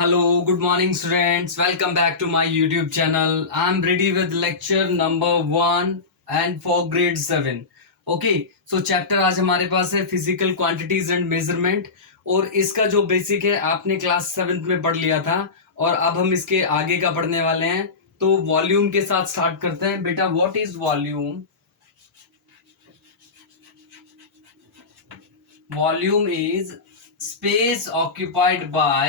Hello, good morning, students. Welcome back to my YouTube channel. I'm ready with lecture number 1 and for grade 7. Okay, so chapter आज हमारे पास है physical quantities and measurement और इसका जो basic है आपने class 7th में पढ़ लिया था और अब हम इसके आगे का पढ़ने वाले हैं. तो वॉल्यूम के साथ स्टार्ट करते हैं. बेटा, what is volume? Volume is space occupied by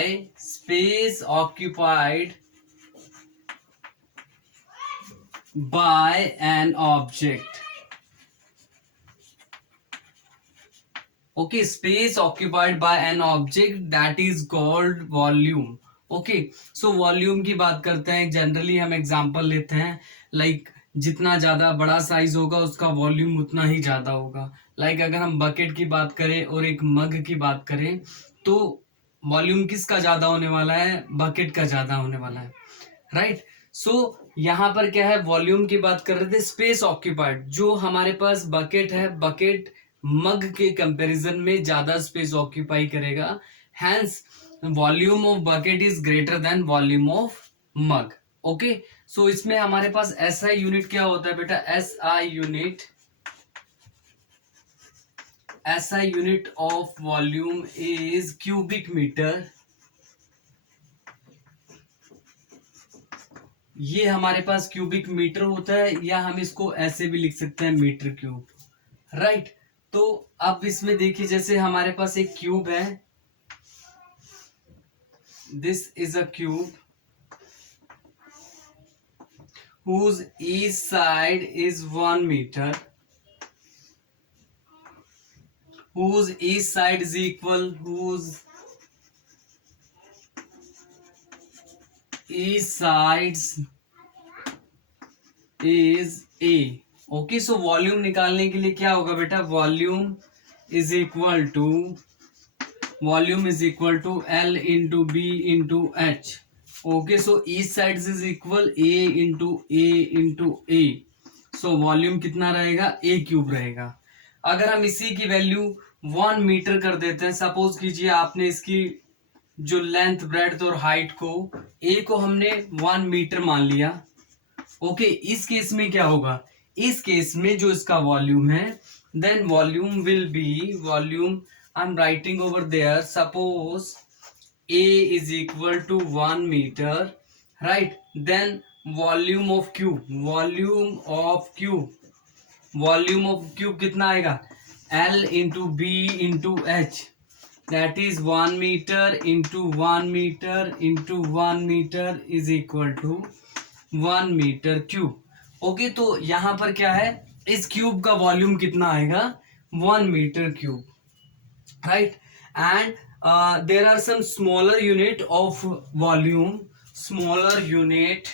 an object. Okay, space occupied by an object, that is called volume. Okay, so volume की बात करते हैं. जनरली हम एग्जांपल लेते हैं लाइक जितना ज्यादा बड़ा साइज होगा उसका वॉल्यूम उतना ही ज्यादा होगा. लाइक अगर हम बकेट की बात करें और एक मग की बात करें तो वॉल्यूम किसका ज्यादा होने वाला है? बकेट का ज्यादा होने वाला है, राइट. सो यहाँ पर क्या है, वॉल्यूम की बात कर रहे थे. स्पेस ऑक्यूपाइड, जो हमारे पास बकेट है, बकेट मग के कंपैरिजन में ज्यादा स्पेस ऑक्यूपाई करेगा. Hence volume of bucket is greater than volume of mug. Okay, so इसमें हमारे पास एसआई यूनिट क्या होता है बेटा? SI unit of volume is cubic meter. ये हमारे पास क्यूबिक मीटर होता है या हम इसको ऐसे भी लिख सकते हैं मीटर क्यूब, राइट. तो अब इसमें देखिए, जैसे हमारे पास एक क्यूब है, this is a cube whose each side is 1 meter, whose each side is equal, whose each sides is A. Okay, so volume निकालने के लिए क्या होगा बेटा? Volume is equal to L into B into H. Okay, so each sides is equal A into A. So volume कितना रहेगा? A cube रहेगा. अगर हम इसी की वैल्यू 1 मीटर कर देते हैं, सपोज कीजिए आपने इसकी जो लेंथ, ब्रेड्थ और हाइट को, A को हमने 1 मीटर मान लिया. ओके, इस केस में क्या होगा? इस केस में जो इसका वॉल्यूम है, then volume will be, volume I am writing over there, suppose A is equal to 1 meter, right? Then volume of cube कितना आएगा? L into B into H, that is 1 meter into 1 meter into 1 meter is equal to 1 meter cube. Okay, तो यहां पर क्या है, इस cube का volume कितना आएगा? 1 metre cube, right. And there are some smaller unit of volume, smaller unit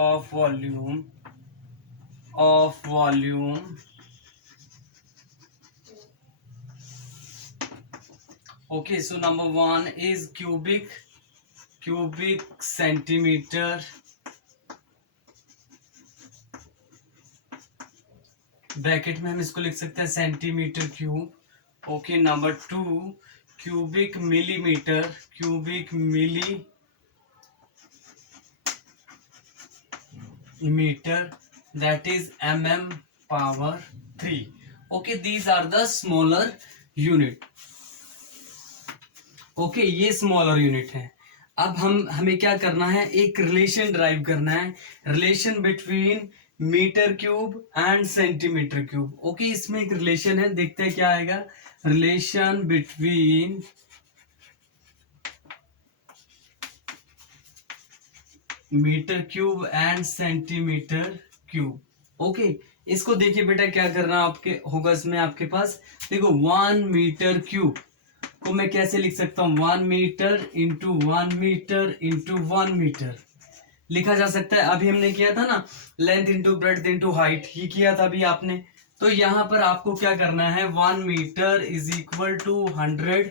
of volume. Okay, so number 1 is cubic centimeter. Bracket में हम इसको लिख सकते हैं centimetre cube. Okay, number 2 cubic millimetre, that is mm⁻³ okay, these are the smaller unit. Okay, ये smaller unit है. अब हमें क्या करना है? एक रिलेशन ड्राइव करना है, relation between metre cube and centimetre cube. Okay, इसमें एक रिलेशन है, देखते हैं क्या आएगा. Relation between metre cube and centimetre cube. Okay, इसको देखिए बेटा, क्या करना आपके होगा इसमें. आपके पास देखो 1 मीटर क्यूब को मैं कैसे लिख सकता हूं? 1 metre into 1 metre into 1 metre लिखा जा सकता है. अभी हमने किया था ना, length into breadth into height, ही किया था अभी आपने. तो यहां पर आपको क्या करना है? 1 metre is equal to 100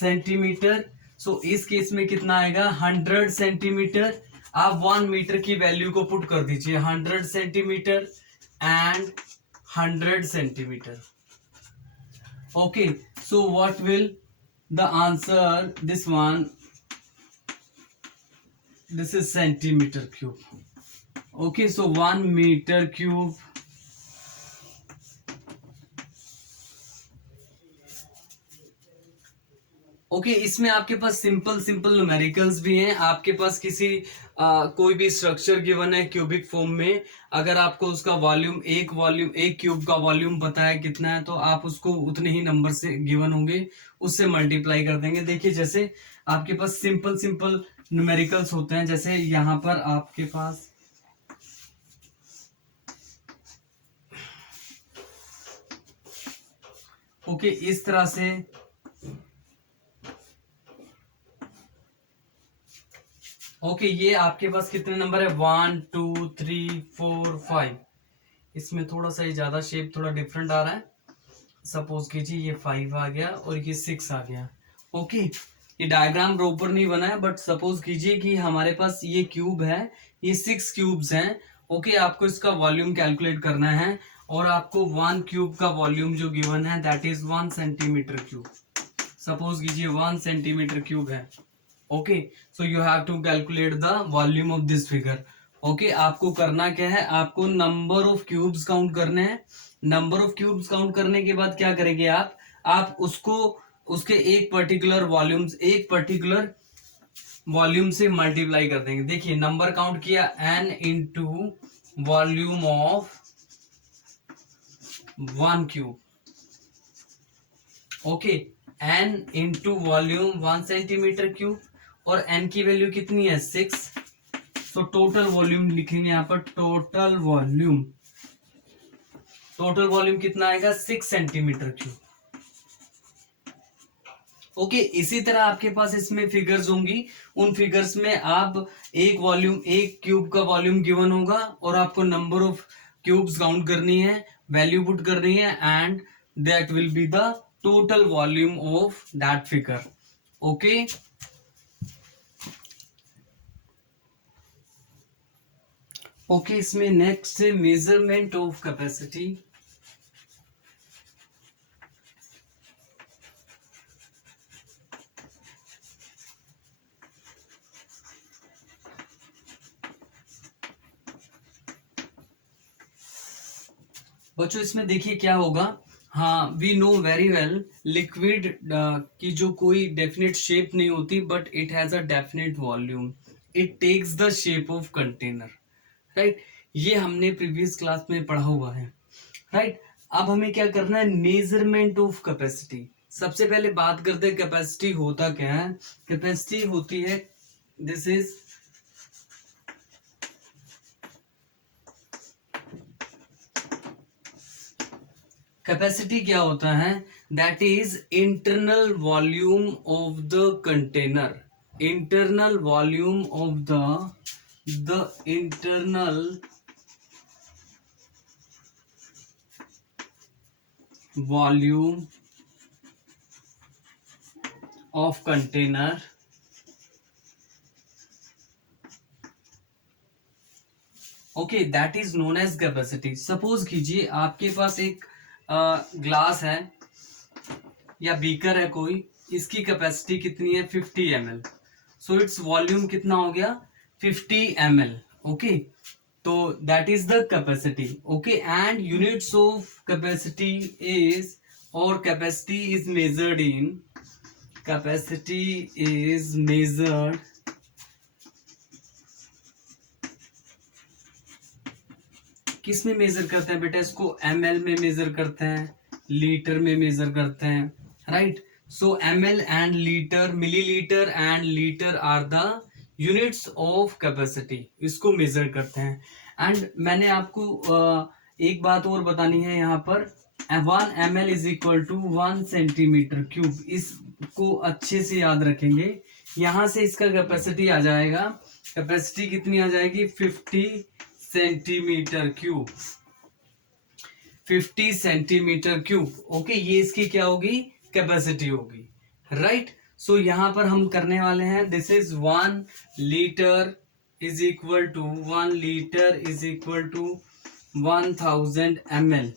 centimetre. So इस केस में कितना आएगा? 100 सेंटीमीटर. आप 1 मीटर की वैल्यू को पुट कर दीजिए, 100 centimetre and 100 centimetre. Okay, so what will the answer, this one, this is centimeter cube. Okay, so 1 meter cube. Okay इसमें आपके पास सिंपल सिंपल न्यूमेरिकल्स भी हैं. आपके पास किसी कोई भी स्ट्रक्चर गिवन है क्यूबिक फॉर्म में, अगर आपको उसका वॉल्यूम एक क्यूब का वॉल्यूम पता है कितना है, तो आप उसको उतने ही नंबर से गिवन होंगे उससे मल्टीप्लाई कर देंगे. देखिए जैसे आपके पास सिंपल सिंपल न्यूमेरिकल्स होते हैं, जैसे यहाँ पर आपके पास ओके इस तरह से ओके ये आपके पास कितने नंबर है, 1 2 3 4 5. इसमें थोड़ा सा ये ज्यादा शेप थोड़ा डिफरेंट आ रहा है. सपोज कीजिए ये 5 आ गया और ये 6 आ गया. ओके ये डायग्राम प्रॉपर नहीं बना है, बट सपोज कीजिए कि हमारे पास ये क्यूब है, ये 6 क्यूब्स हैं. ओके आपको इसका वॉल्यूम कैलकुलेट करना है, और आपको 1 क्यूब का वॉल्यूम जो गिवन है that is 1 centimetre cube. Suppose कीजिए 1 सेंटीमीटर क्यूब है. Okay so you have to calculate the volume of this figure. Okay आपको करना क्या है, आपको नंबर ऑफ क्यूब्स काउंट करने हैं. नंबर ऑफ क्यूब्स काउंट करने के बाद क्या करेंगे आप उसको उसके एक पर्टिकुलर वॉल्यूम से मल्टीप्लाई कर देंगे. देखिए नंबर काउंट किया n into volume of 1 cube. Okay n into volume 1 centimetre cube, और n की वैल्यू कितनी है 6. तो टोटल वॉल्यूम लिखेंगे यहाँ पर, टोटल वॉल्यूम कितना आएगा 6 सेंटीमीटर क्यूब. ओके इसी तरह आपके पास इसमें फिगर्स होंगी, उन फिगर्स में आप एक क्यूब का वॉल्यूम गिवन होगा, और आपको नंबर ऑफ क्यूब्स काउंट करनी है, वैल्यू पुट करनी है, and that will be the total volume of that figure. Okay okay इसमें नेक्स्ट है मेजरमेंट ऑफ कैपेसिटी. बच्चों इसमें देखिए क्या होगा. हाँ we know very well liquid की जो कोई डेफिनेट शेप नहीं होती, but it has a definite volume. It takes the shape of container. Right ये हमने प्रीवियस क्लास में पढ़ा हुआ है. राइट अब हमें क्या करना है, मेजरमेंट ऑफ कैपेसिटी. सबसे पहले बात करते हैं कैपेसिटी होता क्या है. कैपेसिटी होती है, दिस इज कैपेसिटी क्या होता है, that is internal volume of the container. Internal volume of the internal volume of container. Okay that is known as capacity. Suppose कीजिए आपके पास एक ग्लास है या बीकर है कोई, इसकी कैपेसिटी कितनी है 50 ml. सो इट्स वॉल्यूम कितना हो गया 50 ml. ओके तो that is the capacity. Okay and units of capacity is, और कैपेसिटी इज मेजर्ड किस में मेजर करते हैं बेटा, इसको ml में मेजर करते हैं, लीटर में मेजर करते हैं. Right so ml and litre, millilitre and litre are the units of capacity, इसको मेजर करते हैं. एंड मैंने आपको एक बात और बतानी है यहाँ पर, 1 ml is equal to 1 centimetre cube. इसको अच्छे से याद रखेंगे. यहां से इसका कैपेसिटी आ जाएगा, कैपेसिटी कितनी आ जाएगी 50 centimetre cube. 50 centimetre cube. Okay ये इसकी क्या होगी, कैपेसिटी होगी. राइट सो यहां पर हम करने वाले हैं, this is 1 litre is equal to 1000 ml.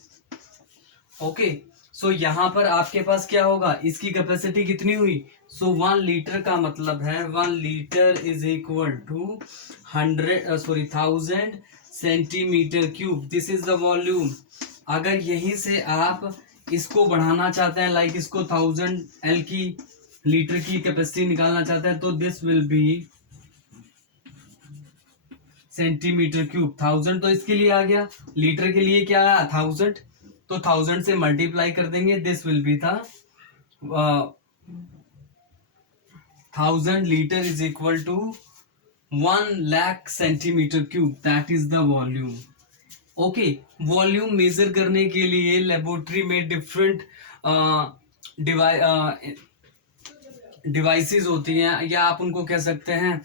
Okay so यहाँ पर आपके पास क्या होगा, इसकी कैपेसिटी कितनी हुई, सो 1 लीटर का मतलब है 1 litre is equal to 1000 centimetre cube, this is the volume. अगर यहीं से आप इसको बढ़ाना चाहते हैं, लाइक इसको 1000 एल की लीटर की कैपेसिटी निकालना चाहते हैं, तो this will be centimetre cube. 1000 तो इसके लिए आ गया, लीटर के लिए क्या आया 1000, तो 1000 से मल्टीप्लाई कर देंगे, दिस विल बी था 1000 litre is equal to 1 lakh centimetre cube, that is the volume. Okay, volume measure करने के लिए लेबोरेटरी में डिफरेंट डिवाइसेस होती हैं, या आप उनको कह सकते हैं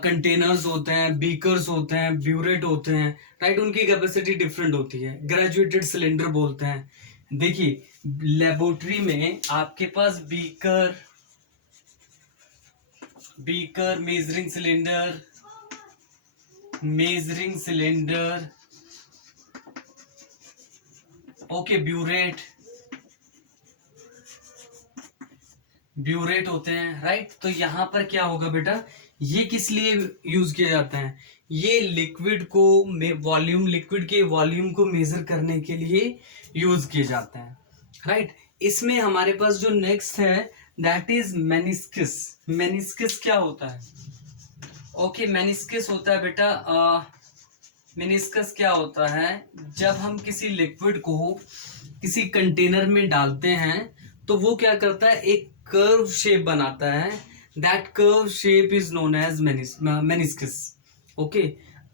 कंटेनर्स होते हैं, बीकर्स होते हैं, ब्यूरेट होते हैं, राइट। उनकी कैपेसिटी डिफरेंट होती है, ग्रेजुएटेड सिलेंडर बोलते हैं। देखिए, लेबोरेटरी में आपके पास beaker, measuring cylinder, okay, burette होते हैं, राइट। तो यहां पर क्या होगा बेटा, ये किस लिए यूज किया जाता है, ये लिक्विड के वॉल्यूम को मेजर करने के लिए यूज किए जाते हैं, राइट। इसमें हमारे पास जो नेक्स्ट है दैट इज मेनिस्कस। मेनिस्कस क्या होता है, ओके, मेनिस्कस होता है बेटा, मेनिस्कस क्या होता है, जब हम किसी लिक्विड को किसी कंटेनर में डालते हैं तो वो क्या करता है, एक कर्व शेप बनाता है, that curve shape is known as meniscus. Okay,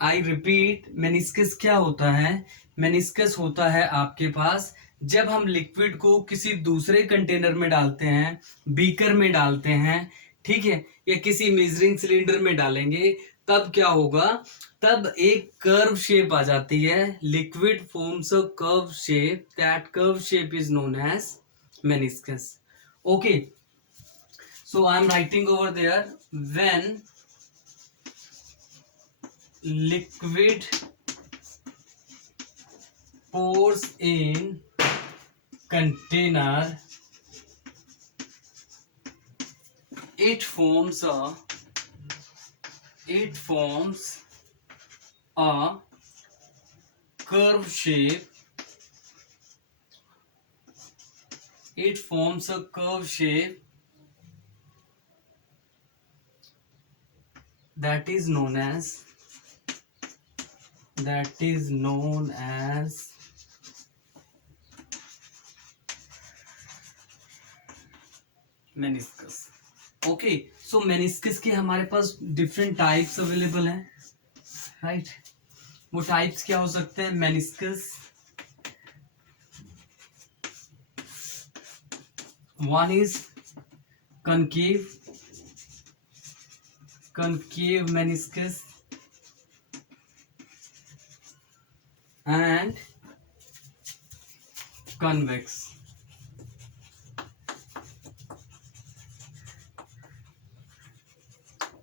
I repeat, meniscus क्या होता है, मेनिस्कस होता है आपके पास जब हम लिक्विड को किसी दूसरे कंटेनर में डालते हैं, बीकर में डालते हैं, ठीक है, या किसी मेजरिंग सिलेंडर में डालेंगे, तब क्या होगा, तब एक कर्व शेप आ जाती है, liquid forms a curve shape, that curve shape is known as meniscus. Okay, so I am writing over there, when liquid pours in container, it forms a curve shape, it forms a curve shape that is known as meniscus. Okay, so meniscus के हमारे पास different types available हैं, right. वो types क्या हो सकते हैं, meniscus, one is concave meniscus and convex.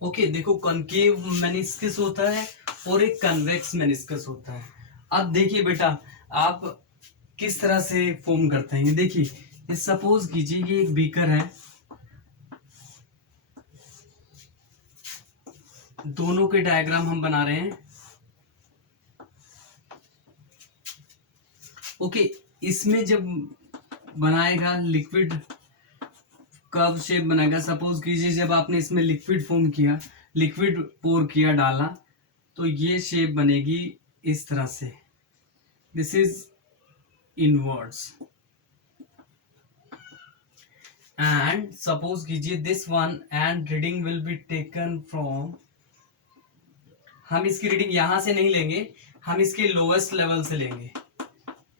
Okay, देखो, concave meniscus होता है और एक कन्वेक्स मेनिस्कस होता है। अब देखिए बेटा, आप किस तरह से फॉर्म करते हैं, ये देखिए, सपोज कीजिए ये एक बीकर है, दोनों के डायग्राम हम बना रहे हैं। ओके, इसमें जब बनाएगा लिक्विड कर्व शेप बनाएगा, सपोज कीजिए जब आपने इसमें लिक्विड फॉर्म किया, लिक्विड पोर किया, डाला, तो ये शेप बनेगी इस तरह से, this is inwards. And suppose कीजिए this one, and reading will be taken from, हम इसकी रीडिंग यहां से नहीं लेंगे, हम इसके लोएस्ट लेवल से लेंगे,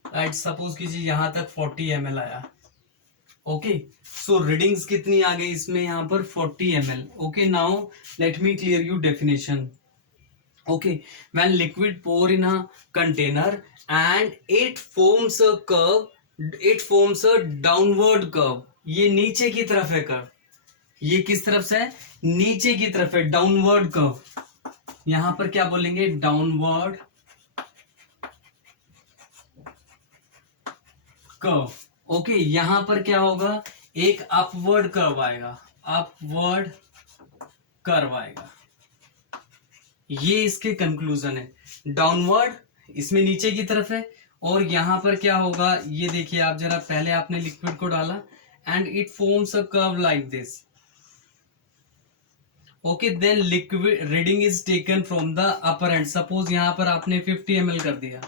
राइट। सपोज कीजिए यहां तक 40 ml आया, ओके, सो रीडिंग्स कितनी आ गई इसमें, यहां पर 40 ml। Okay, now let me clear you definition. Okay, when liquid pour in a container and it forms a downward curve, ये नीचे की तरफ है कर्व, ये किस तरफ से है, नीचे की तरफ है, डाउनवर्ड कर्व, यहां पर क्या बोलेंगे, डाउनवर्ड कर्व। ओके, यहां पर क्या होगा, एक अपवर्ड कर्व आएगा, अपवर्ड कर्व आएगा, ये इसके कंक्लूजन है। डाउनवर्ड इसमें नीचे की तरफ है, और यहां पर क्या होगा, ये देखिए आप जरा, पहले आपने लिक्विड को डाला and it forms a curve like this. Okay, then liquid reading is taken from the upper end, suppose यहां पर आपने 50 ml कर दिया।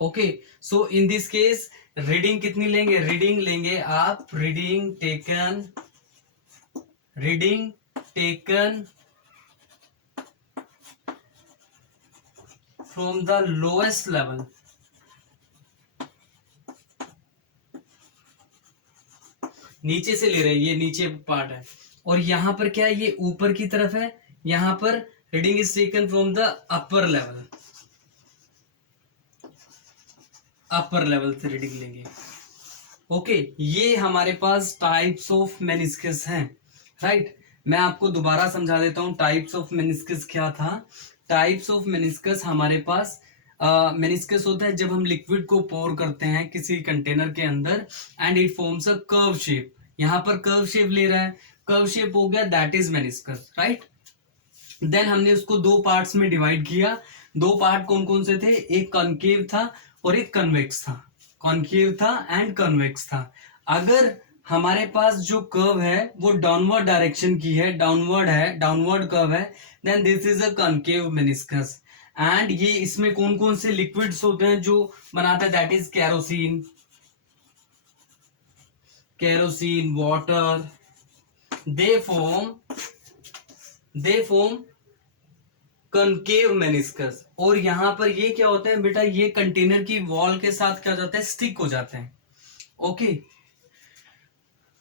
Okay, so in this case reading कितनी लेंगे, रीडिंग लेंगे आप, reading taken from the lowest level, नीचे से ले रहे हैं, ये नीचे पार्ट है, और यहां पर क्या है, ये ऊपर की तरफ है, यहां पर reading is taken from the upper level, upper level से रीडिंग लेंगे। ओके, ये हमारे पास टाइप्स ऑफ मेनिस्कस हैं, राइट। मैं आपको दोबारा समझा देता हूं टाइप्स ऑफ मेनिस्कस क्या था। टाइप्स ऑफ मेनिस्कस हमारे पास मेनिस्कस होता है जब हम लिक्विड को पोर करते हैं किसी कंटेनर के अंदर and it forms a curve shape, यहां पर कर्व शेप ले रहा है, कर्व शेप हो गया, that is meniscus, right. Then हमने उसको दो पार्ट्स में डिवाइड किया, दो पार्ट कौन कौन से थे, एक कॉन्केव था और एक कन्वेक्स था, कॉन्केव था एंड कन्वेक्स था। अगर हमारे पास जो कर्व है वो डाउनवर्ड डायरेक्शन की है, डाउनवर्ड है, डाउनवर्ड कर्व है, then this is a concave meniscus. And ये इसमें कौन कौन से लिक्विड्स होते हैं जो बनाता है, that is kerosene, kerosene, water, they form concave meniscus. और यहां पर ये क्या होता है बेटा, ये कंटेनर की वॉल के साथ क्या हो जाता है, स्टिक हो जाते हैं। Okay,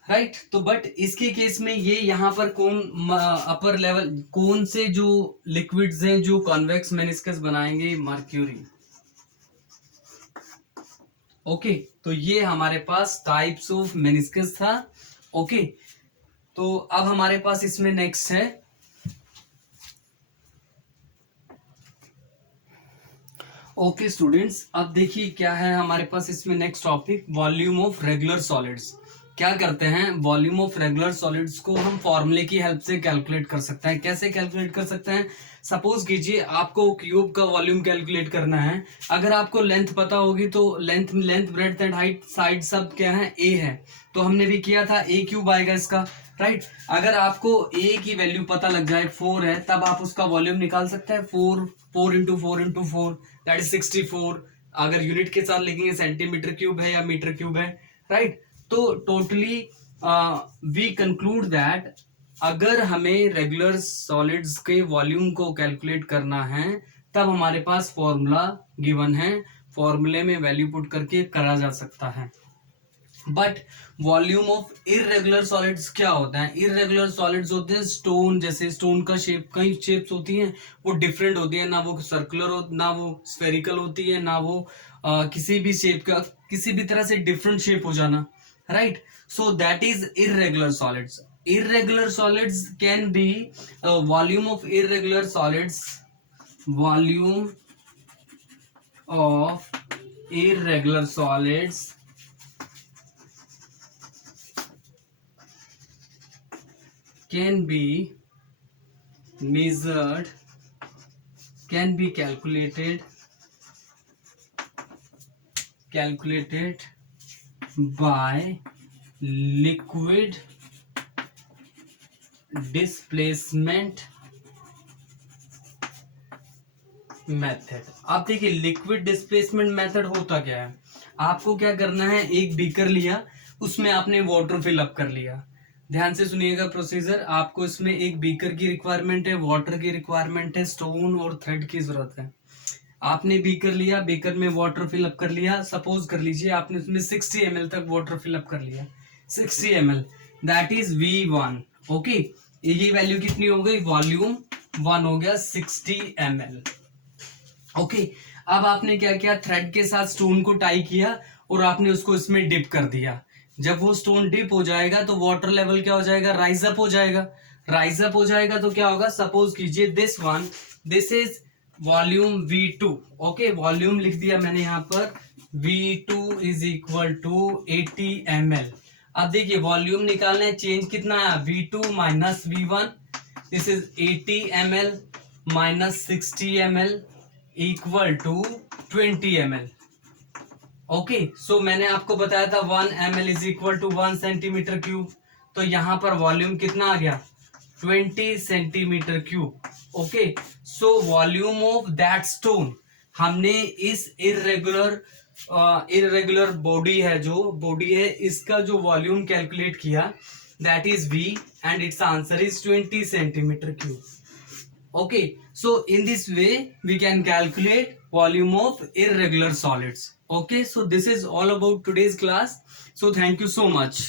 right. तो बट इसके केस में ये यहां पर कौन अपर लेवल, कौन से जो लिक्विड्स हैं जो कॉन्वेक्स मेनिस्कस बनाएंगे, मर्क्यूरी। ओके, तो ये हमारे पास टाइप्स ऑफ मेनिस्कस था। ओके, तो अब हमारे पास इसमें नेक्स्ट है, ओके स्टूडेंट्स, अब देखिए क्या है हमारे पास इसमें next topic, volume of regular solids. क्या करते हैं, वॉल्यूम ऑफ रेगुलर सॉलिड्स को हम फॉर्मूले की हेल्प से कैलकुलेट कर सकते हैं। कैसे कैलकुलेट कर सकते हैं, सपोज कीजिए आपको क्यूब का वॉल्यूम कैलकुलेट करना है, अगर आपको लेंथ पता होगी तो length breadth and height side सब क्या है, ए है, तो हमने भी किया था ए क्यूब आएगा इसका, राइट। अगर आपको ए की वैल्यू पता लग जाए 4 है, तब आप उसका वॉल्यूम निकाल सकते हैं, 4 इंटू 4 दैट इज 64। अगर यूनिट के साथ लिखेंगे सेंटीमीटर क्यूब है या मीटर क्यूब है, राइट। तो टोटली वी कंक्लूड दैट अगर हमें रेगुलर सॉलिड्स के वॉल्यूम को कैलकुलेट करना है तब हमारे पास फॉर्मूला गिवन है, फॉर्मूले में वैल्यू पुट करके करा जा सकता है। But volume of irregular solids क्या होता है, इररेगुलर सॉलिड्स होते हैं स्टोन, जैसे स्टोन का शेप, कई शेप्स होती हैं वो डिफरेंट होती है, ना वो सर्कुलर हो, ना वो स्फेरिकल होती है, ना वो किसी भी शेप का, किसी भी तरह से डिफरेंट शेप हो जाना, right. So that is irregular solids. irregular solids can be volume of irregular solids, volume of irregular solids can be measured, can be calculated by liquid displacement method. आप देखिए liquid displacement method होता क्या है, आपको क्या करना है, एक बीकर लिया, उसमें आपने वाटर फिलअप कर लिया। ध्यान से सुनिएगा प्रोसीजर, आपको इसमें एक बीकर की रिक्वायरमेंट है, वाटर की रिक्वायरमेंट है, स्टोन और थ्रेड की जरूरत है। आपने बीकर लिया, बीकर में वाटर फिलअप कर लिया, सपोज कर लीजिए आपने उसमें 60 ml तक वाटर फिलअप कर लिया, 60 ml, that is V1। Okay, ये वैल्यू कितनी हो गई, वॉल्यूम 1 हो गया 60 ml। ओके, अब आपने क्या किया, थ्रेड के साथ स्टोन को टाई किया और आपने उसको इसमें डिप कर दिया। जब वो स्टोन डिप हो जाएगा तो वाटर लेवल क्या हो जाएगा, राइज अप हो जाएगा। राइज अप हो जाएगा तो क्या होगा, सपोज कीजिए this is volume V2। Okay, volume लिख दिया मैंने यहां पर V2 is equal to 80 ml। अब देखिए वॉल्यूम निकालना है, चेंज कितना है, V2 minus V1, this is 80 ml minus 60 ml equal to 20 ml। Okay, so मैंने आपको बताया था 1 ml is equal to 1 centimetre cube, तो यहां पर वॉल्यूम कितना आ गया, 20 centimetre cube. Okay, so volume of that stone, हमने इस इरेगुलर बॉडी है, जो बॉडी है इसका जो वॉल्यूम कैलकुलेट किया, that is V and it's answer is 20 centimetre cube. Okay, so in this way we can calculate volume of irregular solids. Okay, so this is all about today's class. So thank you so much.